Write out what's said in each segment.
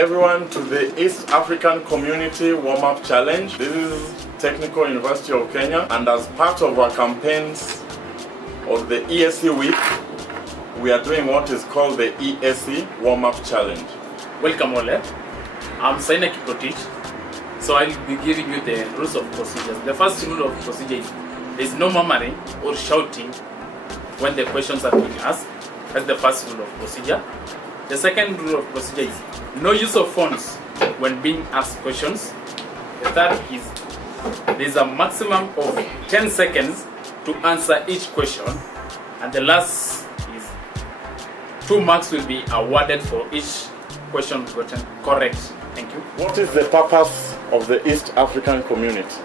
everyone to the East African Community Warm Up Challenge. This is Technical University of Kenya, and as part of our campaigns of the ESC week, we are doing what is called the ESC Warm Up Challenge. Welcome all. I'm Saina Kiprotich. So I'll be giving you the rules of procedures. The first rule of procedure is there is no murmuring or shouting when the questions are being asked. That's the first rule of procedure. The second rule of procedure is no use of phones when being asked questions. The third is there is a maximum of 10 seconds to answer each question. And the last is 2 marks will be awarded for each question gotten correct. Thank you. What is the purpose of the East African Community?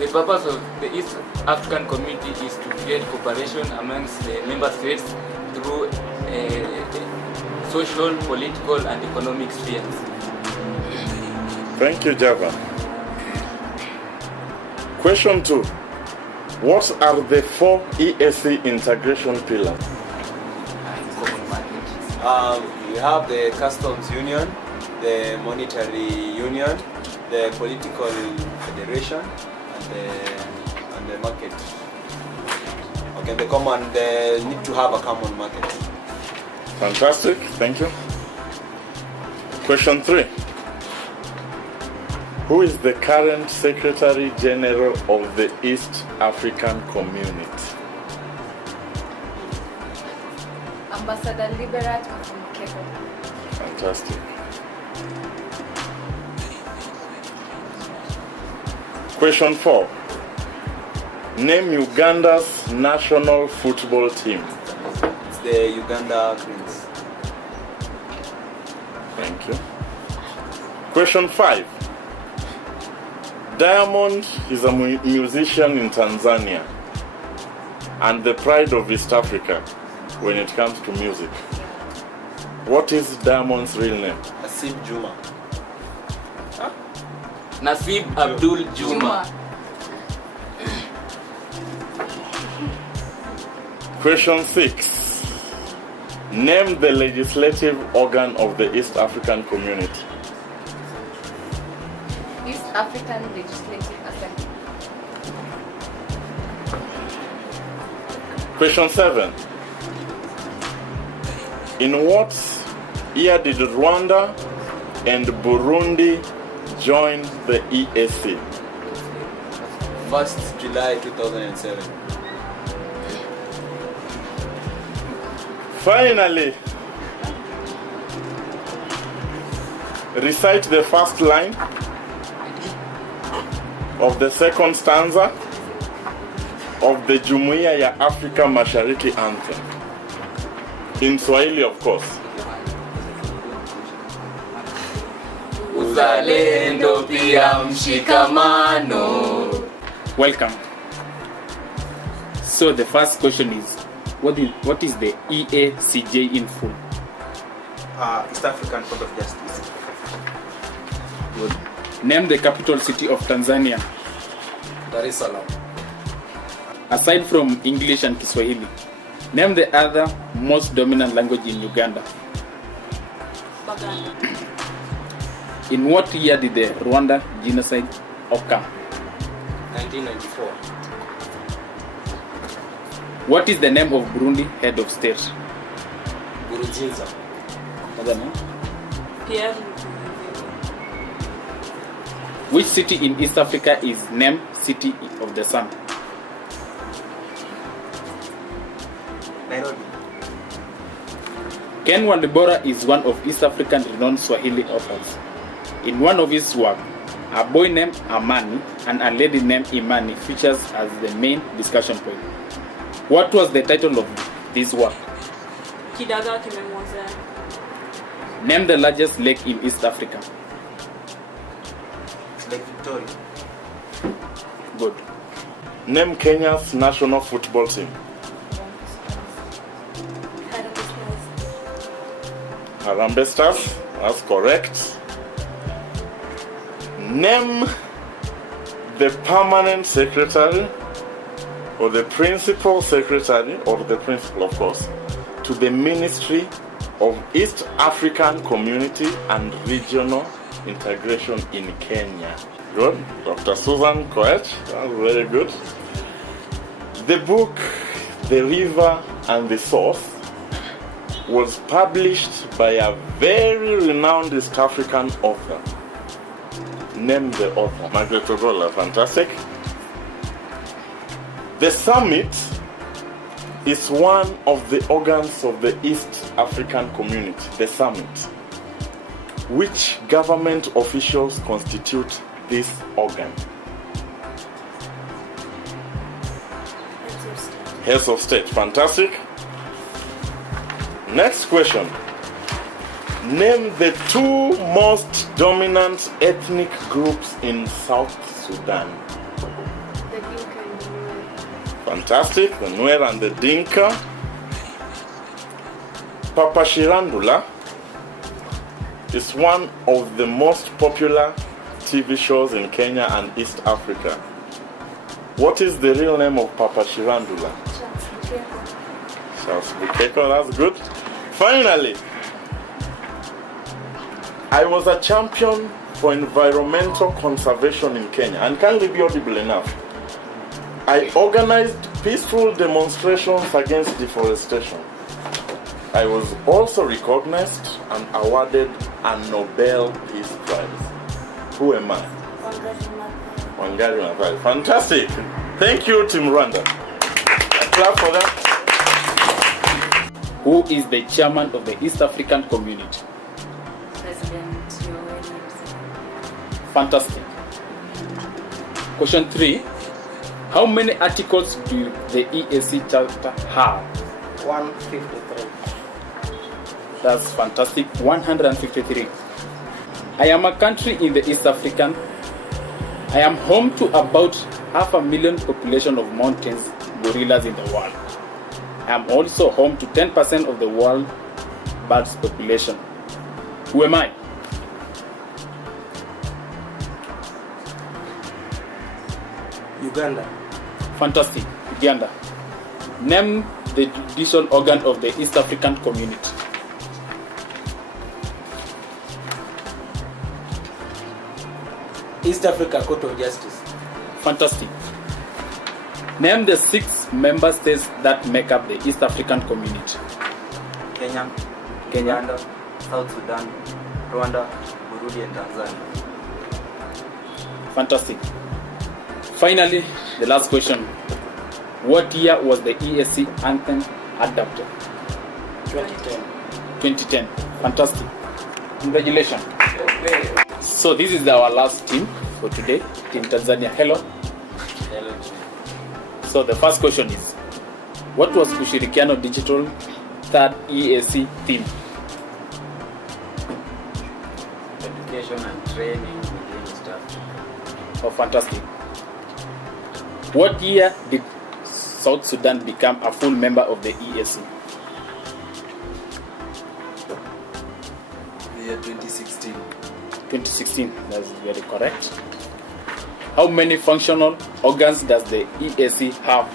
The purpose of the East African Community is to create cooperation amongst the member states through social, political, and economic spheres. Thank you, Java. Question 2. What are the 4 ESC integration pillars? We have the customs union, the monetary union, the political federation, and the market. Okay, they need to have a common market. Fantastic, thank you. Question 3. Who is the current Secretary General of the East African Community? Ambassador Liberat from Keko. Fantastic. Question 4. Name Uganda's national football team. It's the Uganda Queens. Thank you. Question 5. Diamond is a musician in Tanzania and the pride of East Africa when it comes to music. What is Diamond's real name? Nasib Juma. Huh? Nasib Abdul Juma. Question 6. Name the legislative organ of the East African Community. East African Legislative Assembly. Question 7. In what year did Rwanda and Burundi join the ESC? 1st July 2007. Finally, recite the first line of the second stanza of the Jumuiya ya Afrika Mashariki anthem. In Swahili, of course. Uzalendo pia mshikamano. Welcome. So the first question is, what is the EACJ in full? East African Court of Justice. Good. Name the capital city of Tanzania. Dar es Salaam. Aside from English and Kiswahili, name the other most dominant language in Uganda. Baganda. In what year did the Rwanda genocide occur? 1994. What is the name of Burundi head of state? Burunzinza. Other name? Pierre. Which city in East Africa is named City of the Sun? Nairobi. Ken Walibora is one of East African renowned Swahili authors. In one of his works, a boy named Amani and a lady named Imani features as the main discussion point. What was the title of this work? Kidaga Kimemwaza. Name the largest lake in East Africa. Lake Victoria. Good. Name Kenya's national football team. Harambee Stars, that's correct. Name the permanent secretary or the principal secretary, or the principal of course, to to the Ministry of East African Community and Regional Integration in Kenya. Good. Dr. Susan Koech, that's very good. The book, The River and the Source, was published by a very renowned East African author. Name the author. Margaret Ogola, fantastic. The summit is one of the organs of the East African Community, the summit. Which government officials constitute this organ? Heads of state, fantastic. Next question. Name the two most dominant ethnic groups in South Sudan. The Dinka and the Nuer. Fantastic, the Nuer and the Dinka. Papa Shirandula is one of the most popular TV shows in Kenya and East Africa. What is the real name of Papa Shirandula? Charles Bukeko, that's good. Finally, I was a champion for environmental conservation in Kenya, and can't be audible enough. I organized peaceful demonstrations against deforestation. I was also recognized and awarded a Nobel Peace Prize. Who am I? Wangari Maathai. Fantastic. Thank you, Team Rwanda. A clap for that. Who is the chairman of the East African Community? President Yoweri Museveni. Fantastic. Question 3. How many articles do the EAC Charter have? 153. That's fantastic. 153. I am a country in the East African. I am home to about 500,000 population of mountains gorillas in the world. I am also home to 10% of the world birds population. Who am I? Uganda. Fantastic. Uganda. Name the judicial organ of the East African Community. East Africa Court of Justice. Fantastic. Name the 6 member states that make up the East African Community. Kenya, Kenya. Uganda, South Sudan, Rwanda, Burundi and Tanzania. Fantastic. Finally, the last question. What year was the EAC anthem adopted? 2010. 2010. Fantastic. Congratulations. So this is our last team for today. Team Tanzania. Hello. Hello. So the first question is, what was Ushirikiano Digital third EAC theme? Education and training within East Africa. Oh, fantastic. What year did South Sudan become a full member of the EAC? The year 2016. 2016. That's very correct. How many functional organs does the EAC have?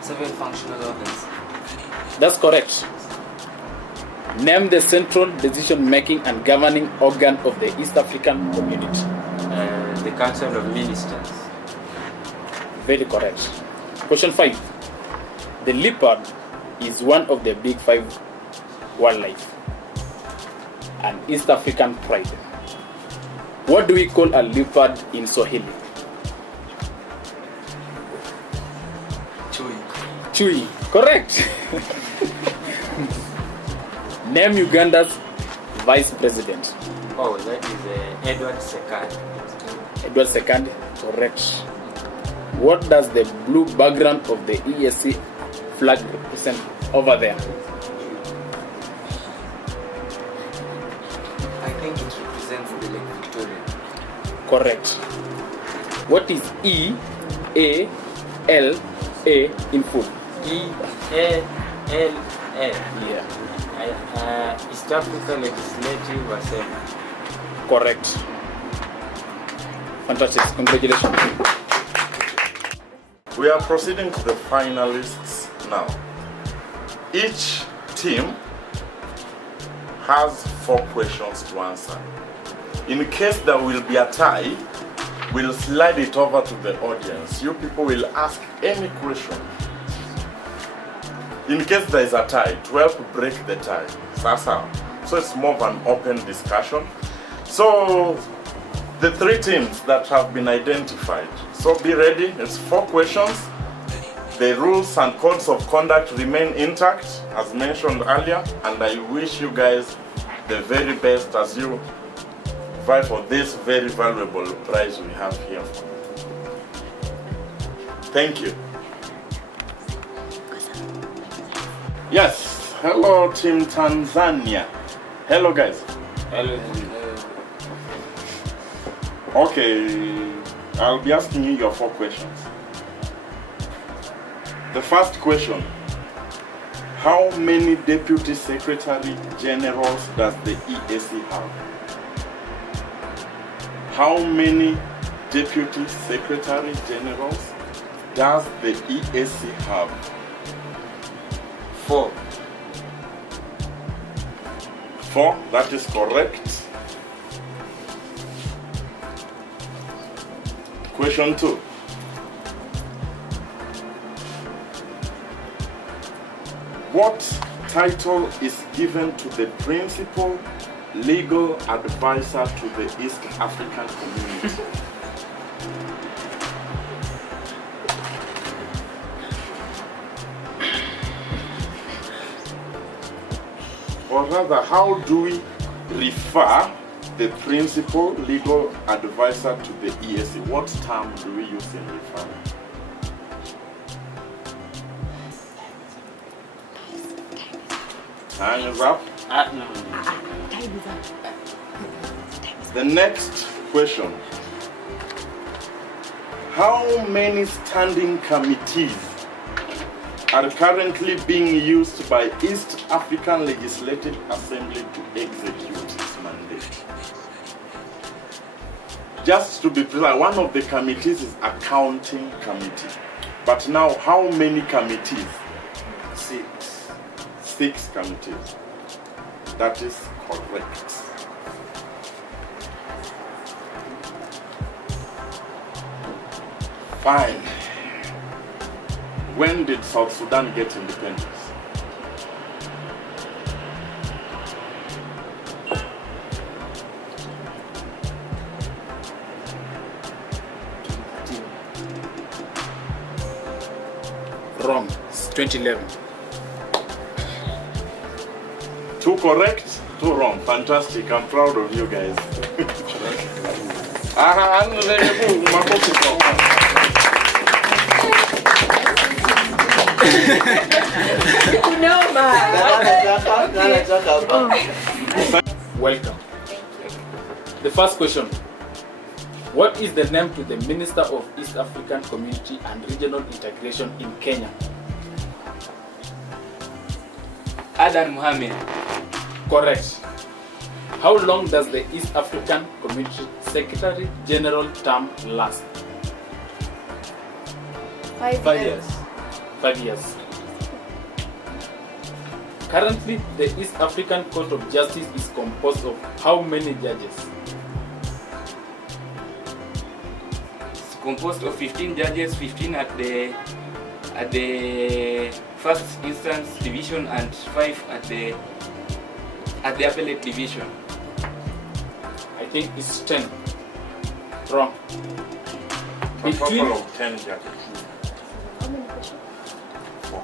7 functional organs. That's correct. Name the central decision-making and governing organ of the East African Community. The Council of Ministers. Very correct. Question 5. The leopard is one of the big 5 wildlife. An East African pride. What do we call a leopard in Swahili? Chui. Chui. Correct. Name Uganda's vice president. Oh, that is Edward Sekandi. Edward Sekandi. Correct. What does the blue background of the EAC flag represent over there? I think it represents the Lake Victoria. Correct. What is EALA in full? EALA. Yeah. East Africa Legislative Assembly. Correct. Fantastic. Congratulations. We are proceeding to the finalists now. Each team has 4 questions to answer. In case there will be a tie, we'll slide it over to the audience. You people will ask any question. In case there is a tie, to help break the tie. Sasa. So it's more of an open discussion. So the 3 teams that have been identified. So be ready. It's 4 questions. The rules and codes of conduct remain intact, as mentioned earlier, and I wish you guys the very best as you fight for this very valuable prize we have here. Thank you. Yes, hello Team Tanzania. Hello guys. Hello. Okay, I'll be asking you your 4 questions. The first question: how many Deputy Secretary Generals does the EAC have? How many Deputy Secretary Generals does the EAC have? 4. 4, that is correct. Question 2. What title is given to the principal legal advisor to the East African community? Or rather, how do we refer the principal legal advisor to the EAC? What term do we use in referring? Time is up. No. The next question: how many standing committees are currently being used by East African Legislative Assembly to execute its mandate? Just to be precise, one of the committees is accounting committee. But now, how many committees? 6 committees. That is correct. Fine. When did South Sudan get independence? Wrong. It's 2011. 2 correct, 2 wrong. Fantastic. I'm proud of you guys. Welcome. The first question: what is the name to the Minister of East African Community and Regional Integration in Kenya? Adan Mohamed. Correct. How long does the East African Community Secretary General term last? 5 years. 5 years. Currently, the East African Court of Justice is composed of how many judges? It's composed of 15 judges, 15 at the first instance division and 5 at the appellate division. I think it's 10. Wrong. A total of 10 judges. How many questions? 4.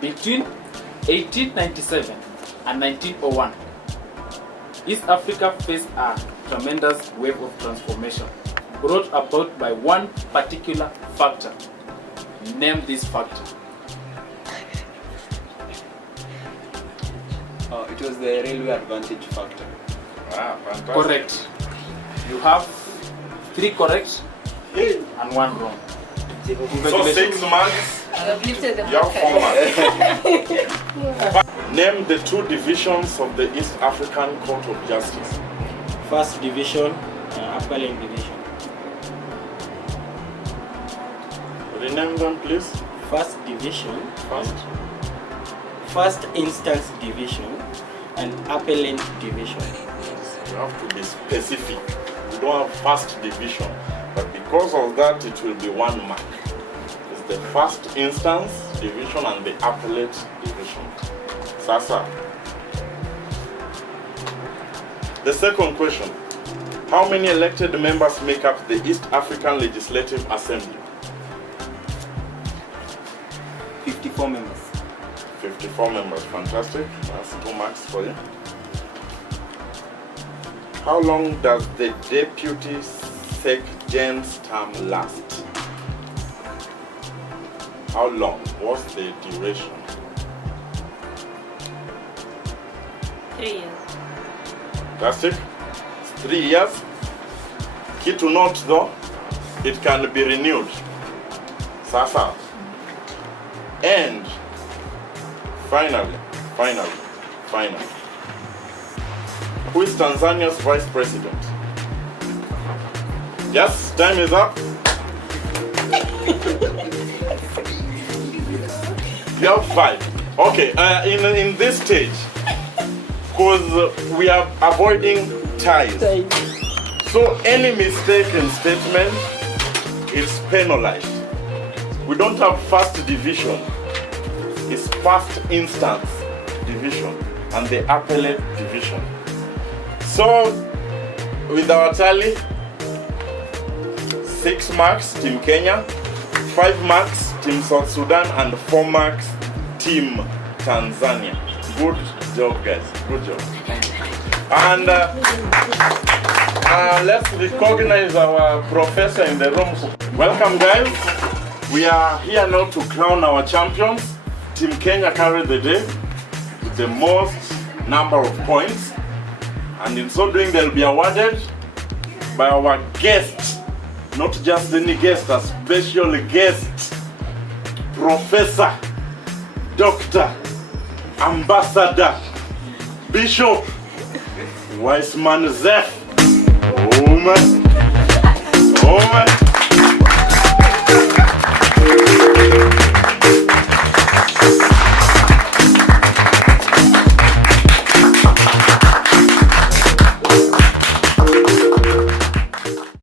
Between 1897 and 1901, East Africa faced a tremendous wave of transformation brought about by one particular factor. Name this factor. It was the railway advantage factor. Fantastic. Correct. You have 3 correct and 1 wrong. So 6 marks. I've lifted the Your bucket. format. Name the 2 divisions of the East African Court of Justice. First division, appellate division. Rename them, please. First division, First. first instance division, and appellant division. You have to be specific. We don't have first division, but because of that, it will be 1 mark. It's the first instance division and the appellate division. Sasa. The second question. How many elected members make up the East African Legislative Assembly? 54 members. 54 members, fantastic. That's 2 marks for you. How long does the deputy secretary's term last? How long? What's the duration? 3 years. Fantastic. It's 3 years. Key to note though, it can be renewed. Sasa. And finally, who is Tanzania's vice president? Yes, time is up. You have 5. Okay, in this stage, because we are avoiding ties. So any mistaken statement is penalized. We don't have first division. It's first instance division and the appellate division. So with our tally, 6 marks Team Kenya, 5 marks Team South Sudan, and 4 marks Team Tanzania. Good job, guys. Good job. And let's recognize our professor in the room. Welcome, guys. We are here now to crown our champions. Team Kenya carried the day with the most number of points. And in so doing, they'll be awarded by our guest. Not just any guest, a special guest. Professor, Doctor, Ambassador, Bishop, Wiseman Zeph. Oh man.